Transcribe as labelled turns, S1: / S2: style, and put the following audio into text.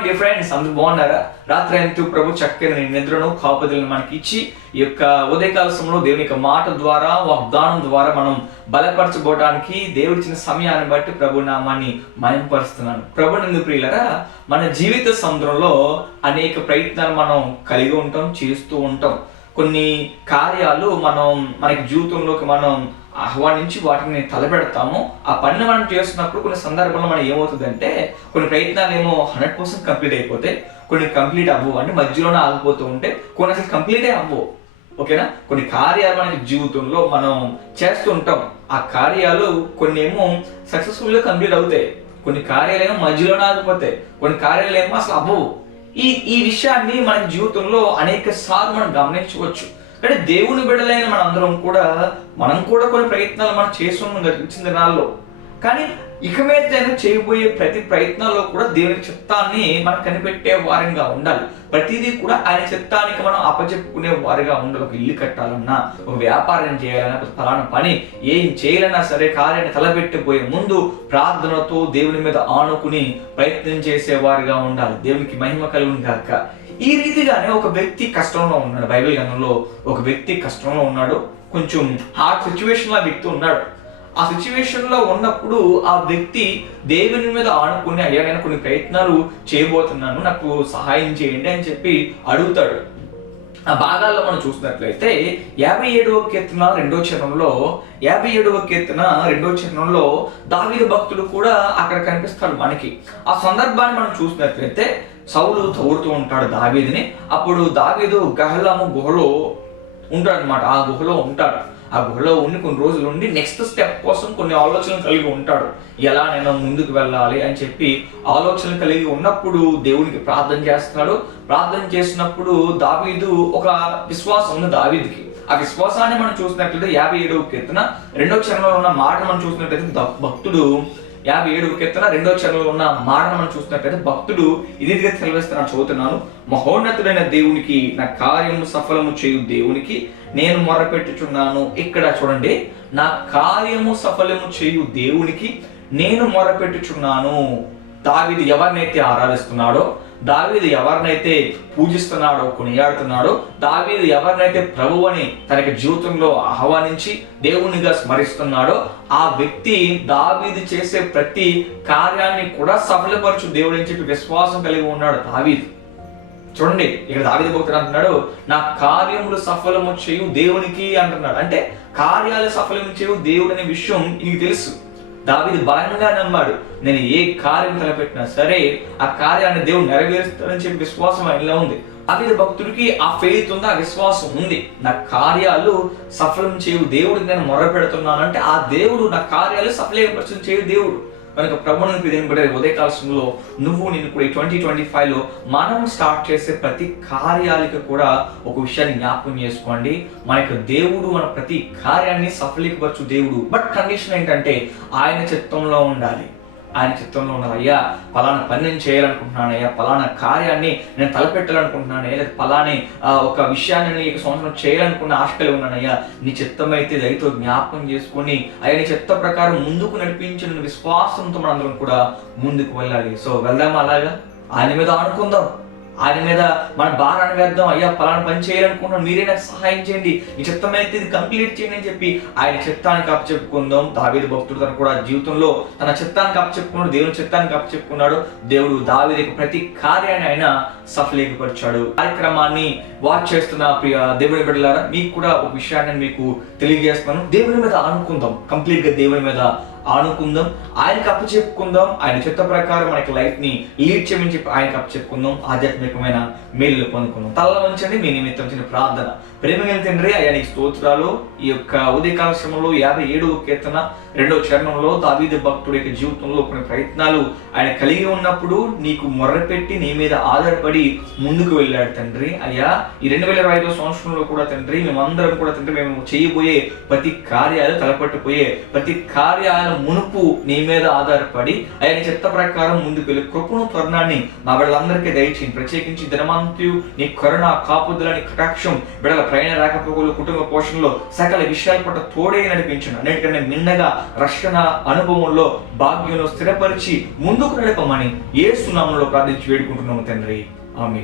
S1: Dear friends అందరూ బాగున్నారా? రాత్రి అంతూ ప్రభు చక్కని నిద్రను కాపుదలను మనకి ఇచ్చి ఈ యొక్క ఉదయకాల సమయంలో దేవుని యొక్క మాట ద్వారా వాగ్దానం ద్వారా మనం బలపరచబోవడానికి దేవుడిచ్చిన సమయాన్ని బట్టి ప్రభు నామాన్ని మయంపరుస్తున్నాను. ప్రభు నిందు ప్రియులరా మన జీవిత సముద్రంలో అనేక ప్రయత్నాలు మనం కలిగి ఉంటాం చేస్తూ ఉంటాం. కొన్ని కార్యాలు మనం మనకి జీవితంలోకి మనం ఆహ్వానించి వాటిని తలపెడతాము. ఆ పనిని మనం చేస్తున్నప్పుడు కొన్ని సందర్భంలో మనం ఏమవుతుందంటే కొన్ని ప్రయత్నాలు ఏమో హండ్రెడ్ పర్సెంట్ కంప్లీట్ అయిపోతే కొన్ని కంప్లీట్ అవ్వవు. అంటే మధ్యలోనే ఆగిపోతూ ఉంటే కొన్ని అసలు కంప్లీటే అవ్వవు. ఓకేనా? కొన్ని కార్యాలు మనకి జీవితంలో మనం చేస్తూ ఉంటాం. ఆ కార్యాలు కొన్ని ఏమో సక్సెస్ఫుల్గా కంప్లీట్ అవుతాయి. కొన్ని కార్యాలు ఏమో మధ్యలోనే ఆగిపోతాయి. కొన్ని కార్యాలు ఏమో అసలు అవ్వవు. ఈ ఈ విషయాన్ని మన జీవితంలో అనేక సార్లు మనం గమనించవచ్చు అంటే దేవుని బిడ్డలైన మన అందరం కూడా మనం కూడా కొన్ని ప్రయత్నాలు మనం చేస్తున్నాం గడిచిన దినాల్లో కానీ ఇక మీద నేను చేయబోయే ప్రతి ప్రయత్నంలో కూడా దేవుని చిత్తాన్ని మనం కనిపెట్టే వారంగా ఉండాలి. ప్రతిదీ కూడా ఆయన చిత్తానికి మనం అప్పచెప్పుకునే వారిగా ఉండాలి. ఒక ఇల్లు కట్టాలన్నా ఒక వ్యాపారం చేయాలన్నా ఒక ఫలానా పని ఏం చేయాలన్నా సరే కార్యాన్ని తలపెట్టిపోయే ముందు ప్రార్థనతో దేవుని మీద ఆనుకుని ప్రయత్నం చేసే వారిగా ఉండాలి. దేవునికి మహిమ కలుగుని కాక ఈ రీతిగానే ఒక వ్యక్తి కష్టంలో ఉన్నాడు. బైబిల్ గ్రంథంలో ఒక వ్యక్తి కష్టంలో ఉన్నాడు. కొంచెం హార్డ్ సిచ్యువేషన్ ఆ వ్యక్తి ఉన్నాడు. ఆ సిచ్యువేషన్లో ఉన్నప్పుడు ఆ వ్యక్తి దేవుని మీద ఆనుకుని అయ్యా నేను కొన్ని ప్రయత్నాలు చేయబోతున్నాను నాకు సహాయం చేయండి అని చెప్పి అడుగుతాడు. ఆ భాగాల్లో మనం చూసినట్లయితే యాభై ఏడవ కీర్తన రెండో చరణంలో యాభై ఏడవ కీర్తన రెండో చరణంలో దావిద భక్తుడు కూడా అక్కడ కనిపిస్తాడు మనకి. ఆ సందర్భాన్ని మనం చూసినట్లయితే సౌలు తవ్వుతూ ఉంటాడు దావీదిని. అప్పుడు దావీదు గహలము గుహలో ఉంటాడు అనమాట ఆ గుహలో ఉంటాడు. ఆ గుహలో ఉండి కొన్ని రోజులు ఉండి నెక్స్ట్ స్టెప్ కోసం కొన్ని ఆలోచనలు కలిగి ఉంటాడు. ఎలా నేను ముందుకు వెళ్ళాలి అని చెప్పి ఆలోచనలు కలిగి ఉన్నప్పుడు దేవునికి ప్రార్థన చేస్తున్నాడు. ప్రార్థన చేసినప్పుడు దావీదు ఒక విశ్వాసం ఉంది దావీదికి. ఆ విశ్వాసాన్ని మనం చూసినట్లయితే యాభై ఏడవ కీర్తన రెండో క్షణంలో ఉన్న మాట మనం చూసినట్లయితే భక్తుడు యాభై ఏడు కీర్తన రెండో చరణంలో ఉన్న మాటను మనం చూసినట్లయితే భక్తుడు ఇదిగా తెలివేస్తున్నాను చదువుతున్నాను మహోన్నతుడైన దేవునికి నా కార్యము సఫలము చేయు దేవునికి నేను మొరపెట్టుచున్నాను. ఇక్కడ చూడండి నా కార్యము సఫలము చేయు దేవునికి నేను మొరపెట్టుచున్నాను. దావిది ఎవరినైతే ఆరాధిస్తున్నాడో దావీదు ఎవరినైతే పూజిస్తున్నాడో కొనియాడుతున్నాడో దావీదు ఎవరినైతే ప్రభు అని తనకి జీవితంలో ఆహ్వానించి దేవునిగా స్మరిస్తున్నాడో ఆ వ్యక్తి దావీదు చేసే ప్రతి కార్యాన్ని కూడా సఫలపరచు దేవుడు అని చెప్పి విశ్వాసం కలిగి ఉన్నాడు దావీదు. చూడండి ఇక్కడ దావిద భక్తుడు అంటున్నాడు నా కార్యములు సఫలము చేయు దేవునికి అంటున్నాడు. అంటే కార్యాలు సఫలం చేయు దేవుడు అనే విషయం నీకు తెలుసు. దావిది బలంగా నమ్మాడు. నేను ఏ కార్యం తలపెట్టినా సరే ఆ కార్యాన్ని దేవుడు నెరవేరుస్తాడని చెప్పి విశ్వాసం ఆయనలో ఉంది. దావిద భక్తుడికి ఆ ఫెయిత్ ఉంది ఆ విశ్వాసం ఉంది. నా కార్యాలు సఫలం చేయు దేవుడికి నేను మొర్ర పెడుతున్నానంటే ఆ దేవుడు నా కార్యాలు సఫలీకపరచు చేయు దేవుడు. కనుక ప్రభుత్వం విధింపడే ఉదయకాల సమయంలో నువ్వు నేను కూడా ట్వంటీ ట్వంటీ ఫైవ్లో మనం స్టార్ట్ చేసే ప్రతి కార్యాలకి కూడా ఒక విషయాన్ని జ్ఞాపకం చేసుకోండి. మన యొక్క దేవుడు మన ప్రతి కార్యాన్ని సఫలీకపరచు దేవుడు. బట్ కండిషన్ ఏంటంటే ఆయన చిత్తంలో ఉండాలి. ఆయన చిత్తంలో ఉన్నారయ్యా పలానా పని నేను చేయాలనుకుంటున్నాను అయ్యా పలానా కార్యాన్ని నేను తలపెట్టాలనుకుంటున్నాను లేదా పలాని ఒక విషయాన్ని నేను ఈ సంవత్సరం చేయాలనుకున్న ఆశ కలిగి ఉన్నాను అయ్యా నీ చిత్తం అయితే దయతో జ్ఞాపకం చేసుకొని అయ్యా నీ చిత్త ప్రకారం ముందుకు నడిపించిన విశ్వాసంతో మనందరం కూడా ముందుకు వెళ్ళాలి. సో వెళ్దాం అలాగా? ఆయన మీద ఆనుకుందాం. ఆయన మీద మన భారాన్ని వేద్దాం అయ్యా పలానా పని చేయాలనుకుంటున్నాం మీరే నాకు సహాయం చేయండి. ఈ చిత్తం అయితే ఇది కంప్లీట్ చేయండి అని చెప్పి ఆయన చిత్తానికి అప్పచెప్పుకుందాం దావేది భక్తుడు తన కూడా జీవితంలో తన చిత్తానికి అప్పచెప్పుకున్నాడు దేవుని చిత్తానికి అప్పచెప్పుకున్నాడు దేవుడు దావీదుకి ప్రతి కార్యాన్ని ఆయన సఫలీకపరిచాడు. కార్యక్రమాన్ని వాచ్ చేస్తున్న ప్రియ దేవుని బిడ్డలారా మీకు కూడా ఒక విషయాన్ని మీకు తెలియజేస్తున్నాను. దేవుని మీద అనుకుందాం కంప్లీట్గా దేవుని మీద ఆనుకుందాం. ఆయనకి అప్పచెప్పుకుందాం ఆయన చిత్త ప్రకారం మనకి లైఫ్ని లీడ్ చేయమని చెప్పి అప్పు చెప్పుకుందాం. ఆధ్యాత్మికమైన మేలు పొందుకుందాం. తల నుంచండి మీ నిమిత్తం చిన్న ప్రార్థన. ప్రేమ తండ్రి అయ్యా నీకు స్తోత్రాలు. ఈ యొక్క ఉదయకాల శ్రమంలో యాభై ఏడవ కీర్తన రెండవ చరణంలో దావీద భక్తుడి యొక్క జీవితంలో కొన్ని ప్రయత్నాలు ఆయన కలిగి ఉన్నప్పుడు నీకు మొర్రపెట్టి నీ మీద ఆధారపడి ముందుకు వెళ్ళాడు తండ్రి. అయ్యా ఈ రెండు వేల ఇరవై ఐదో సంవత్సరంలో కూడా తండ్రి మేమందరం కూడా తండ్రి మేము చేయబోయే ప్రతి కార్యాలు తలపట్టుపోయే ప్రతి కార్యాలు మునుపు నీ మీద ఆధారపడి ఆయన చిత్త ప్రకారం ముందుకు వెళ్ళి కృపను త్వరణాన్ని మా బిడ్డలందరికీ దయచేయండి. ప్రత్యేకించి దినమంతయు నీ కరుణ కాపుదలని కటాక్షం బిడ్డల ప్రయాణ రాకపోకలు కుటుంబ పోషణలో సకల విషయాల పట్ల తోడే నడిపించండి. అన్నిటికన్నా మిన్నగా రక్షణ అనుభవంలో భాగ్యంలో స్థిరపరిచి ముందుకు నడపమని ఏ సునామంలో ప్రార్థించి వేడుకుంటున్నాము తండ్రి. ఆమె